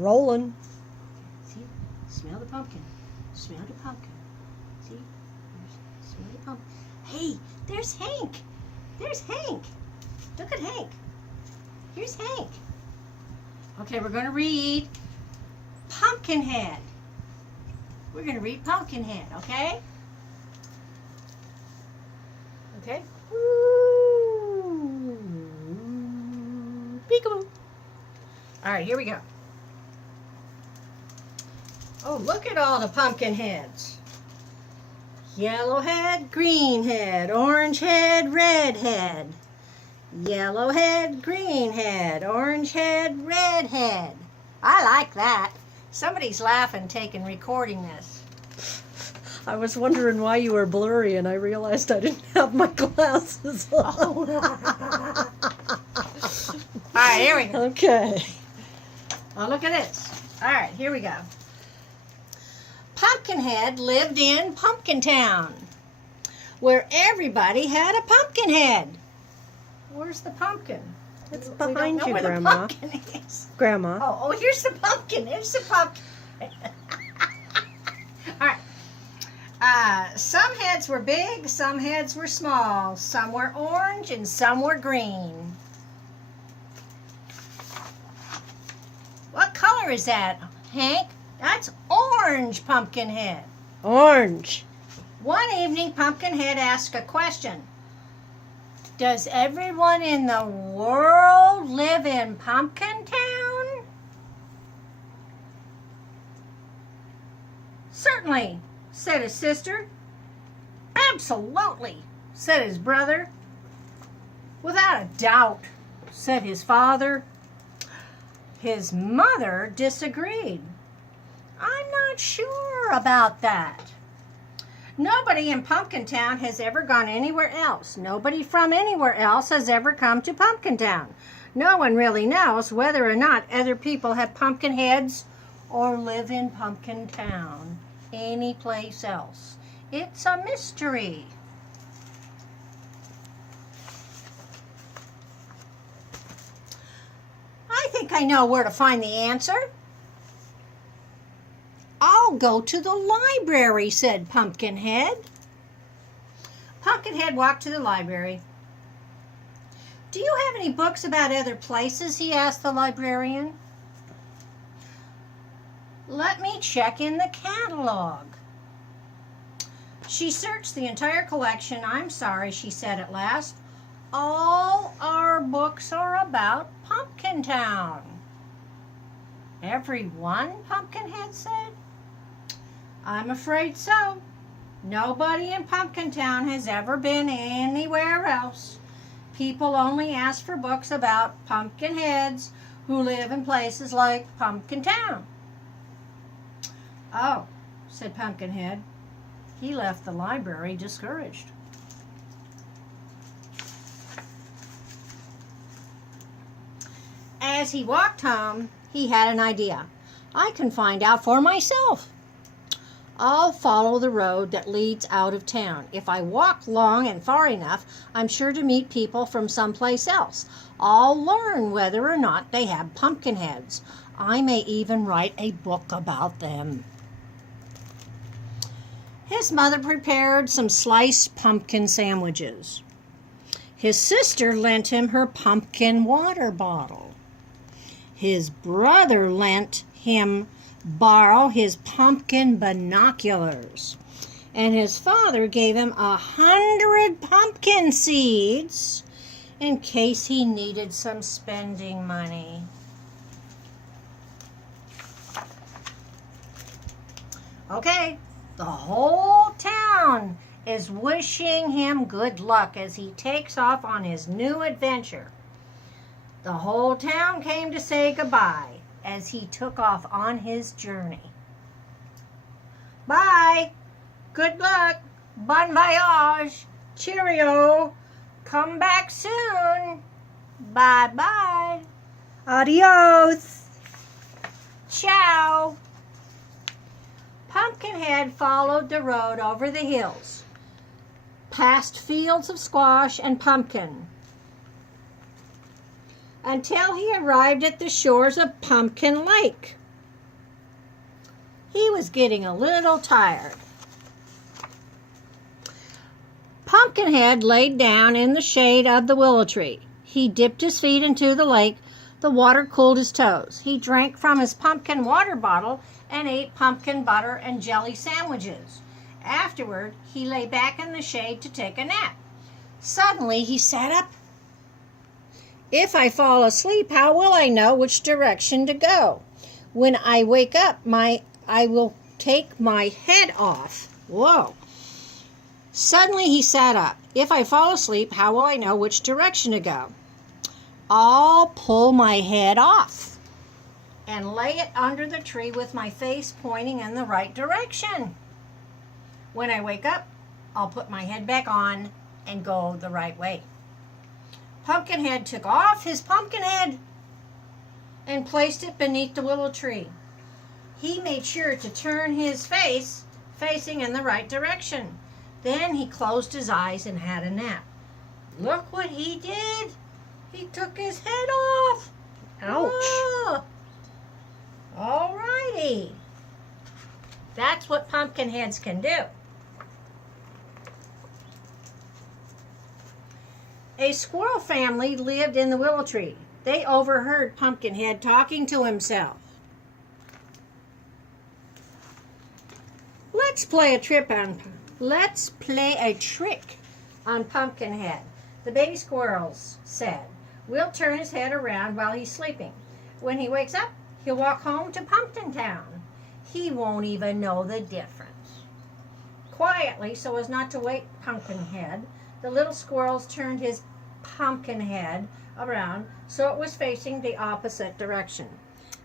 Rolling. See? Smell the pumpkin. Smell the pumpkin. See? Smell the pumpkin. Hey, there's Hank. There's Hank. Look at Hank. Here's Hank. Okay, we're going to read Pumpkinhead. We're going to read Pumpkinhead, okay? Okay. Peekaboo. All right, here we go. Oh, look at all the pumpkin heads. Yellow head, green head, orange head, red head. Yellow head, green head, orange head, red head. I like that. Somebody's laughing, recording this. I was wondering why you were blurry, and I realized I didn't have my glasses on. Oh. All right, here we go. Okay. Oh, look at this. All right, here we go. Pumpkinhead lived in Pumpkin Town, where everybody had a pumpkin head. Where's the pumpkin? It's We don't behind know you, where Grandma. the pumpkin is. Grandma. Oh, here's the pumpkin. There's the pumpkin. All right. Some heads were big, some heads were small. Some were orange and some were green. What color is that, Hank? That's orange, Pumpkinhead. Orange. One evening, Pumpkinhead asked a question. Does everyone in the world live in Pumpkin Town? Certainly, said his sister. Absolutely, said his brother. Without a doubt, said his father. His mother disagreed. I'm not sure about that. Nobody in Pumpkin Town has ever gone anywhere else. Nobody from anywhere else has ever come to Pumpkin Town. No one really knows whether or not other people have pumpkin heads or live in Pumpkin Town any place else. It's a mystery. I think I know where to find the answer. I'll go to the library, said Pumpkinhead. Pumpkinhead walked to the library. Do you have any books about other places? He asked the librarian. Let me check in the catalog. She searched the entire collection. I'm sorry, she said at last. All our books are about Pumpkin Town. Every one, Pumpkinhead said. I'm afraid so. Nobody in Pumpkin Town has ever been anywhere else. People only ask for books about pumpkin heads who live in places like Pumpkin Town. Oh, said Pumpkinhead. He left the library discouraged. As he walked home, he had an idea. I can find out for myself. I'll follow the road that leads out of town. If I walk long and far enough, I'm sure to meet people from someplace else. I'll learn whether or not they have pumpkin heads. I may even write a book about them. His mother prepared some sliced pumpkin sandwiches. His sister lent him her pumpkin water bottle. His brother lent him borrow his pumpkin binoculars, and his father gave him 100 pumpkin seeds in case he needed some spending money. Okay, the whole town is wishing him good luck as he takes off on his new adventure. The whole town came to say goodbye as he took off on his journey. Bye. Good luck. Bon voyage. Cheerio. Come back soon. Bye-bye. Adios. Ciao. Pumpkinhead followed the road over the hills, past fields of squash and pumpkin, until he arrived at the shores of Pumpkin Lake. He was getting a little tired. Pumpkinhead laid down in the shade of the willow tree. He dipped his feet into the lake. The water cooled his toes. He drank from his pumpkin water bottle and ate pumpkin butter and jelly sandwiches. Afterward, he lay back in the shade to take a nap. Suddenly, he sat up. If I fall asleep, how will I know which direction to go? When I wake up, I will take my head off. Whoa. Suddenly, he sat up. If I fall asleep, how will I know which direction to go? I'll pull my head off and lay it under the tree with my face pointing in the right direction. When I wake up, I'll put my head back on and go the right way. Pumpkinhead took off his pumpkin head and placed it beneath the willow tree. He made sure to turn his face facing in the right direction. Then he closed his eyes and had a nap. Look what he did. He took his head off. Ouch. Oh. All righty. That's what pumpkin heads can do. A squirrel family lived in the willow tree. They overheard Pumpkinhead talking to himself. Let's play a trick on Pumpkinhead, the baby squirrels said. We'll turn his head around while he's sleeping. When he wakes up, he'll walk home to Pumpkin Town. He won't even know the difference. Quietly, so as not to wake Pumpkinhead, the little squirrels turned his pumpkin head around so it was facing the opposite direction.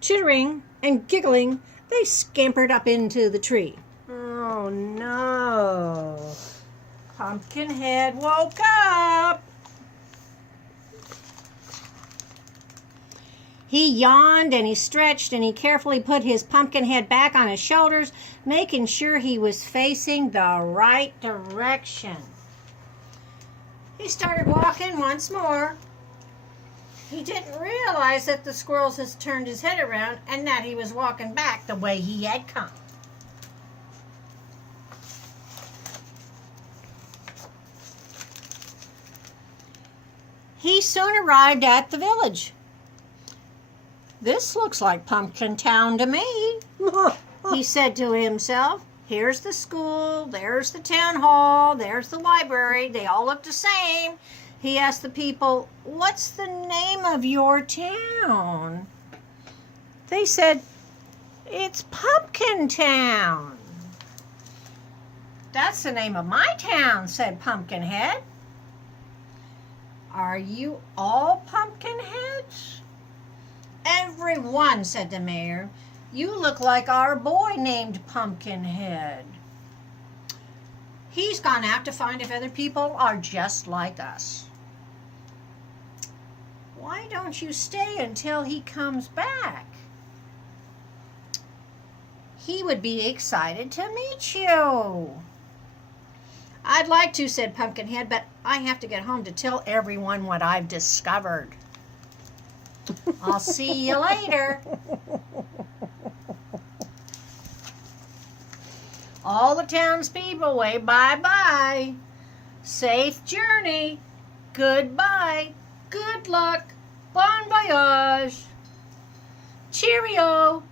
Chittering and giggling, they scampered up into the tree. Oh no! Pumpkinhead woke up! He yawned and he stretched and he carefully put his pumpkin head back on his shoulders, making sure he was facing the right direction. He started walking once more. He didn't realize that the squirrels had turned his head around and that he was walking back the way he had come. He soon arrived at the village. This looks like Pumpkin Town to me, he said to himself. Here's the school, there's the town hall, there's the library. They all look the same. He asked the people, what's the name of your town? They said, it's Pumpkin Town. That's the name of my town, said Pumpkinhead. Are you all Pumpkinheads? Everyone, said the mayor. You look like our boy named Pumpkinhead. He's gone out to find if other people are just like us. Why don't you stay until he comes back? He would be excited to meet you. I'd like to, said Pumpkinhead, but I have to get home to tell everyone what I've discovered. I'll see you later. All the townspeople wave bye-bye. Safe journey. Goodbye. Good luck. Bon voyage. Cheerio.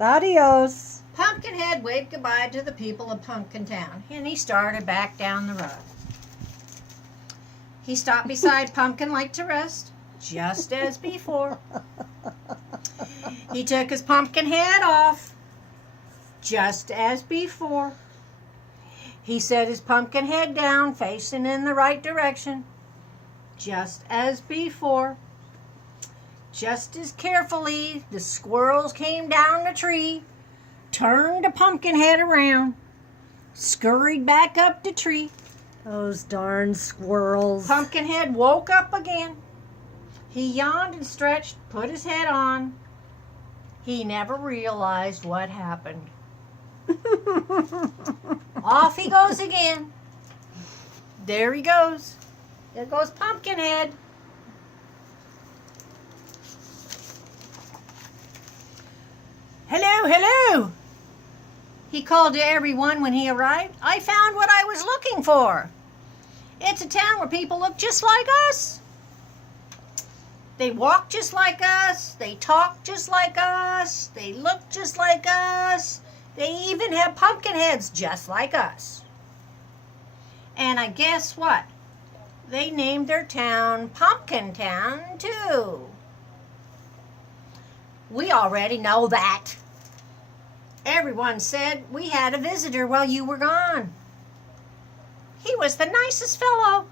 Adios. Pumpkinhead waved goodbye to the people of Pumpkin Town, and he started back down the road. He stopped beside Pumpkin Lake to rest, just as before. He took his pumpkin head off, just as before. He set his pumpkin head down, facing in the right direction, just as before. Just as carefully, the squirrels came down the tree, turned the pumpkin head around, scurried back up the tree. Those darn squirrels. Pumpkinhead woke up again. He yawned and stretched, put his head on. He never realized what happened. Off he goes again. There he goes. There goes Pumpkinhead. Hello, hello. He called to everyone when he arrived. I found what I was looking for. It's a town where people look just like us. They walk just like us. They talk just like us. They look just like us. They even have pumpkin heads just like us. And I guess what? They named their town Pumpkin Town, too. We already know that. Everyone said we had a visitor while you were gone. He was the nicest fellow.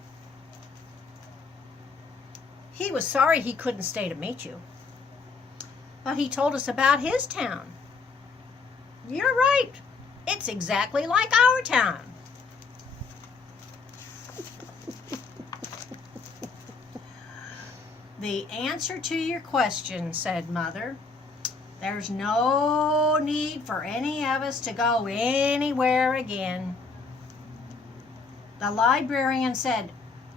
He was sorry he couldn't stay to meet you. But he told us about his town. You're right. It's exactly like our town. The answer to your question, said Mother. There's no need for any of us to go anywhere again. The librarian said,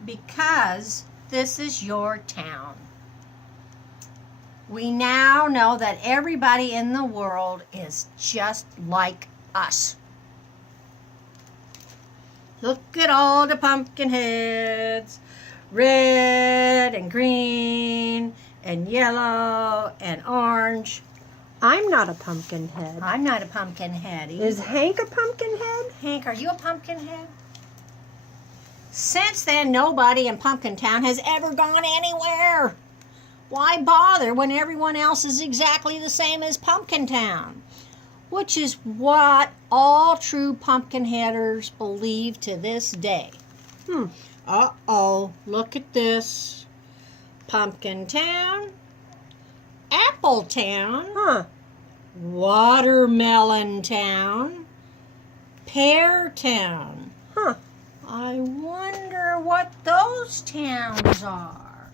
because this is your town. We now know that everybody in the world is just like us. Look at all the pumpkin heads, red and green and yellow and orange. I'm not a pumpkin head. I'm not a pumpkin head either. Is Hank a pumpkin head? Hank, are you a pumpkin head? Since then, nobody in Pumpkin Town has ever gone anywhere. Why bother when everyone else is exactly the same as Pumpkin Town? Which is what all true pumpkin headers believe to this day. Uh-oh, look at this. Pumpkin Town, Apple Town, Watermelon Town, Pear Town. I wonder what those towns are.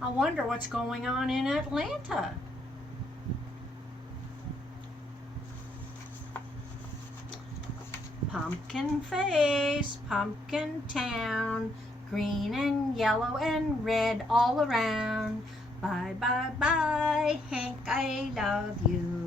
I wonder what's going on in Atlanta. Pumpkin face, Pumpkin Town, green and yellow and red all around. Bye, bye, bye, Hank, I love you.